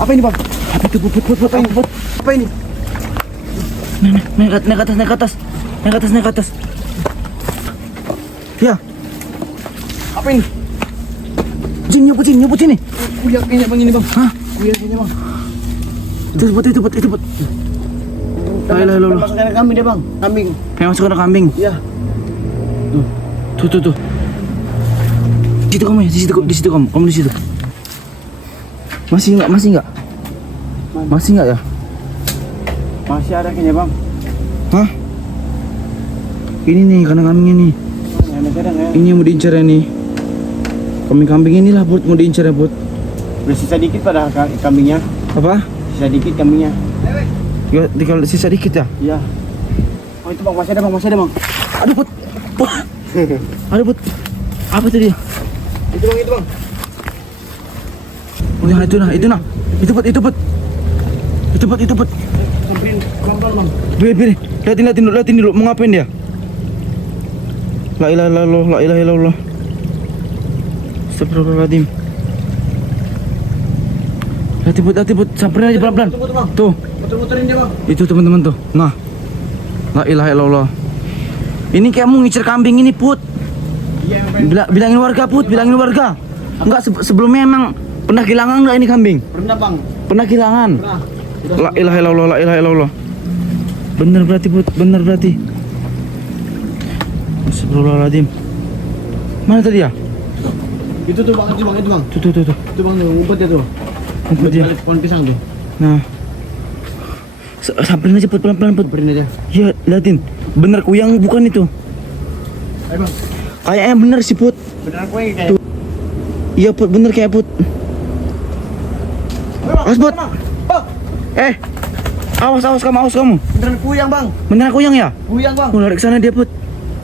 Apa ini bang? Apa itu put? Apa ini? Naik ke atas. Ya, Apa ini? Jin nyebut sini. Kuyak kayaknya bang ini bang. Hah? Kuyak kayaknya bang. Itu put. Ayolah. Masukkan ke kambing dia bang. Kambing. Kayak masuk ke kambing. Iya. Tuh. Di situ kamu di situ. Masih enggak ya? Masih ada kayaknya bang. Hah? Ini nih kandang kambingnya nih. Masih ada nggak ya? Ini yang mau diincar ya nih. Kambing inilah Put, mau diincar ya Put. Udah sisa dikit pada kambingnya. Apa? Sisa dikit kambingnya. Ya, kalau sisa dikit ya. Iya. Oh itu bang masih ada bang. Aduh Put. Aduh Put. Apa tadi? Itu bang. Oh ya, itu nah. Itu Put. Samperin pelan-pelan bang. Biar. Liatin dulu. Mau ngapain dia? La ilaha illallah. Astagfirullahaladzim. Hati Put. Samperin aja pelan-pelan. Tunggu bang. Tuh. Muter-muterin dia bang. Itu teman-teman tuh. Nah. La ilaha illallah. Ini kayak mau ngincer kambing ini, Put. Iya yang Bilangin warga. Enggak sebelumnya emang pernah kehilangan enggak ini kambing? pernah bang. Pernah kehilangan. Pernah. La ilaha illallah. Bener berarti. Astagfirullahaladzim. Mana tadi ya? Itu tuh bang, itu bang. Tuh. Itu bang, ngumpet ya tuh. Ngumpet ya. Pohon pisang tuh. Nah. Samperin aja Put, pelan-pelan Put. Samperin aja. Ya, liatin. Bener kuyang bukan itu. Ayo bang. Kayaknya bener sih Put. Beneran kue kayak. Iya Put, bener kayak Put. Awas Put. Awas kamu. Beneran kuyang bang. Beneran kuyang ya? Kuyang bang. Lari ke sana dia Put.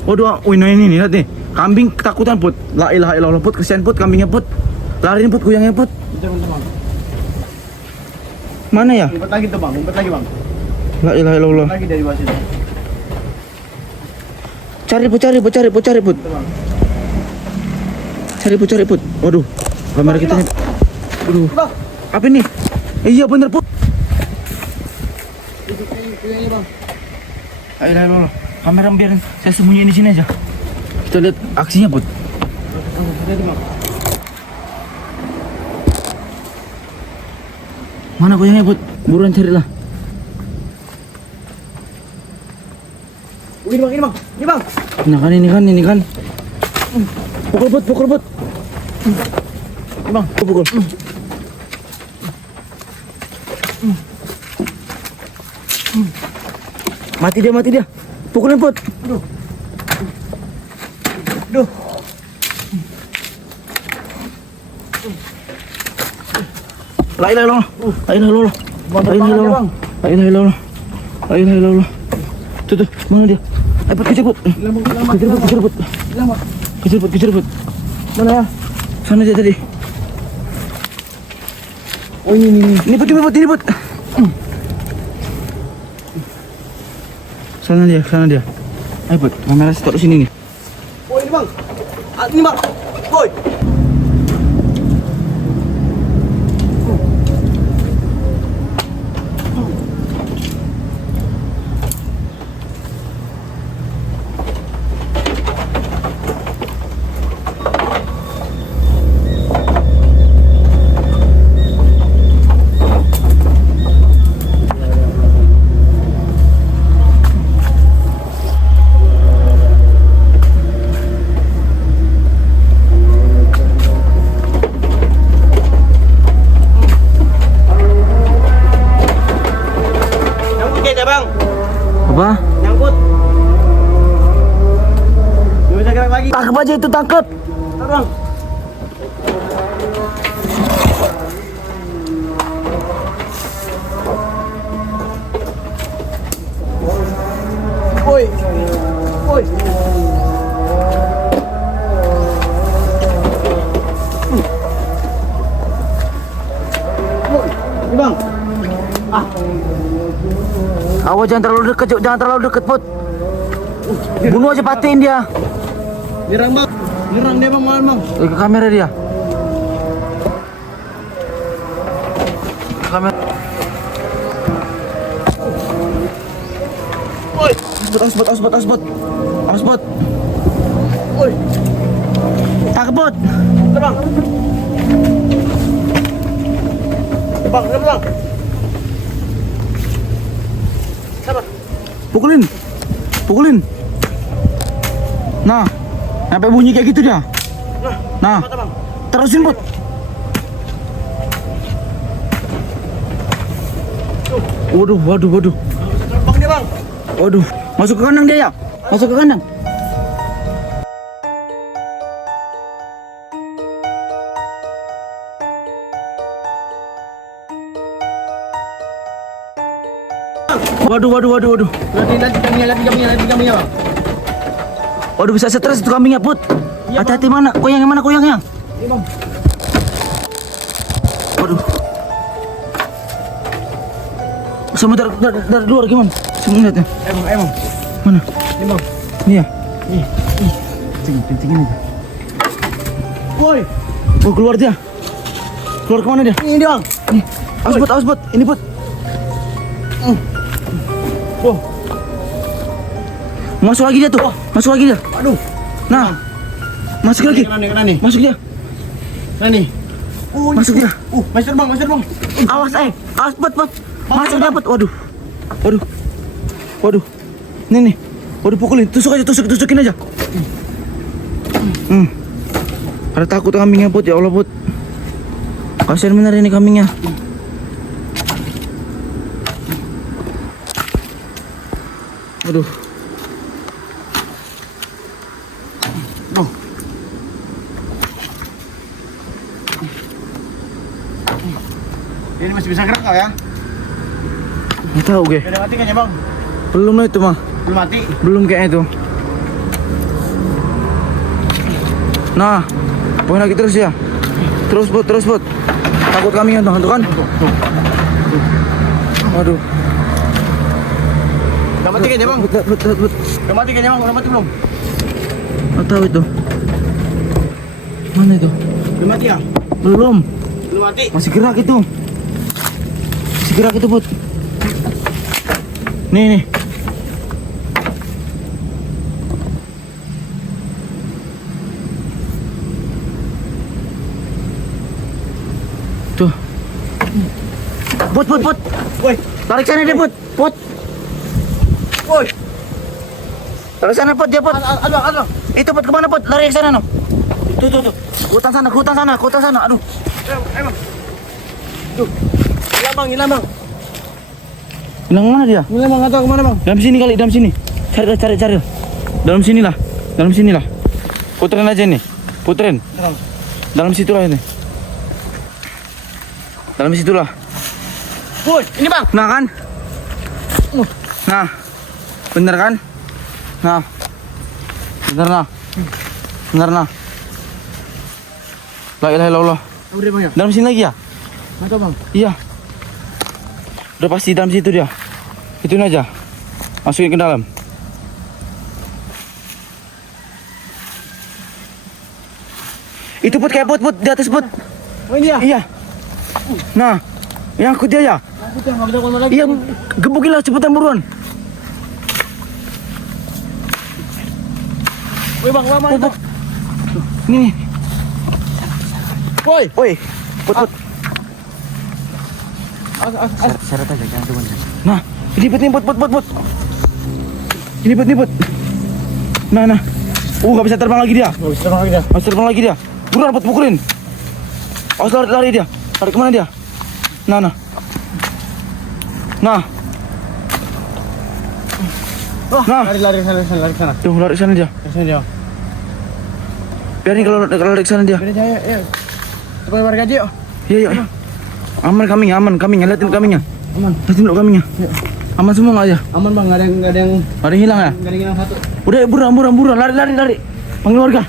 Waduh, nah ini nih, lihat nih. Kambing ketakutan Put. La ilaha illallah Put, kesian Put kambingnya Put. Lariin Put kuyangnya Put. Bentar bang. Mana ya? Ngumpet lagi tuh bang, bang. La ilaha illallah. Lagi dari bawah situ. Cari Put. Bentar, bang. Cari Put. Waduh, kamera kita nih. Aduh. Bang. Apa ini? Iya bener Put. Itu kuyangnya bang. La ilaha illallah. Kamera biarin saya sembunyiin di sini aja. Kita lihat aksinya Put. Hati-hati bang. Mana kuyangnya Put? Buruan carilah. Ini bang. Nah ini kan. Pukul Put. Ini bang. Pukul. Mati dia. Pukulin Put. Duh. La ilaha illallah. Tuh, mana dia? Ayo Put, kejar Put. Kejar Put. Mana ya? Sana dia tadi. Oh ini. Ini Put. Sana dia. Ayo Put, kamera taruh sini nih. Oh ini bang. Ini bang. Boy. Apa? Nyangkut. Gak bisa gerak lagi. Tangkap aja itu, tangkap. Bang. Woi. Ini bang. Awas jangan terlalu dekat Put. Bunuh aja, patiin dia. Nyerang bang. Nyerang dia bang, malam bang. Ke kamera dia. Awas, bot. Woi, Tangkap, bot. bang. Bang, bang. Sabar. Pukulin. Nah, sampai bunyi kayak gitu dia. Nah, mata, bang. terusin, bot. Waduh. Bang dia, bang. Waduh, masuk ke kandang dia ya? Masuk ke kandang. Waduh. Nanti kambingnya, bang. Waduh, bisa stres itu kambingnya, Put. Iya, Hati-hati mana? Koyangnya? Ini, bang. Waduh. Sama dari luar gimana? Saya lihat ya. Bang. Mana? Ini, bang. Ini ya? Nih. Pentingin aja. Woi, Oh, keluar dia. Keluar kemana dia? ini dia, bang. Nih. Awas, Put. Ini, Put. Tuh. Masuk lagi dia tuh. Masuk lagi dia. Aduh. Nah. Masuk lagi. Kena nih. Masuk dia. Nah nih. Masuk dia. Masuk bang. Awas, Put. Masuk dia, Put. Waduh. Nih. Waduh, pukulin. Tusukin aja. Ada takut kambingnya, Put. Ya Allah, Put. Kasihan bener ini kambingnya. Waduh. Ini masih bisa gerak nggak ya? Nggak tahu, Ge. Udah mati kan ya, bang? Belum lah itu, mah. Belum mati. Belum kayaknya itu. Nah, poin lagi terus ya. Terus, Put. Takut kambingnya tuh kan? Waduh. Udah mati kan ya, bang? Put. Udah mati kan ya, bang? Udah mati belum? Nggak tahu itu. Mana itu? Udah mati ya? Belum. Belum mati. Masih gerak itu. Put. Nih. Tuh. Put. Woi, Tarik sana dia, Put. woi. Tarik sana, Put. Dia, Put. Aduh. Itu, Put, kemana, Put? Lari ke sana, no. Tuh. Ke hutan sana. Aduh. Bang. Tuh. Hilang, bang. Hilang mana dia? Hilang, bang. Nggak tahu kemana, bang. Dalam sini kali, dalam sini. Cari. Dalam sinilah. Puterin aja nih. Dalam situlah ini. Dalam situlah. Woi, ini, bang. Nah kan? Nah. Bener kan? Nah. Bener nah. La ilaha illallah. Udah, bang ya? Dalam sini lagi ya? Nggak tahu, bang. Iya. Udah pasti dalam situ dia. Ituin aja. Masukin ke dalam. Itu, Put, kayak Put di atas, Put. Oh, ini ya? Iya. Nah, yang aku dia ya. Aku tuh nggak bisa kemana lagi. Iya, gebukin lah cepetan buruan. Woi, bang. Put. Nih. Woi. Put. Seret aja, jangan coba. Nah, ini Put. Ini Put. Nah. Nggak bisa terbang lagi dia. Harus terbang lagi dia. Buruan, Put, pukulin. Harus lari dia. Lari kemana dia? Nah. Nah. Lari sana. Tuh, lari sana dia. dia. Biarin kalau lari ke sana dia. Beda jaya, ya. Supaya warga aja, yuk. Iya. Aman kambingnya. Liatin kambingnya. Aman. Liatin dulu kambingnya. Iya. Aman semua nggak aja? Aman, bang. Nggak ada yang Ada yang hilang ya? nggak ada yang hilang satu. Udah, buruan. Lari. Panggil warga.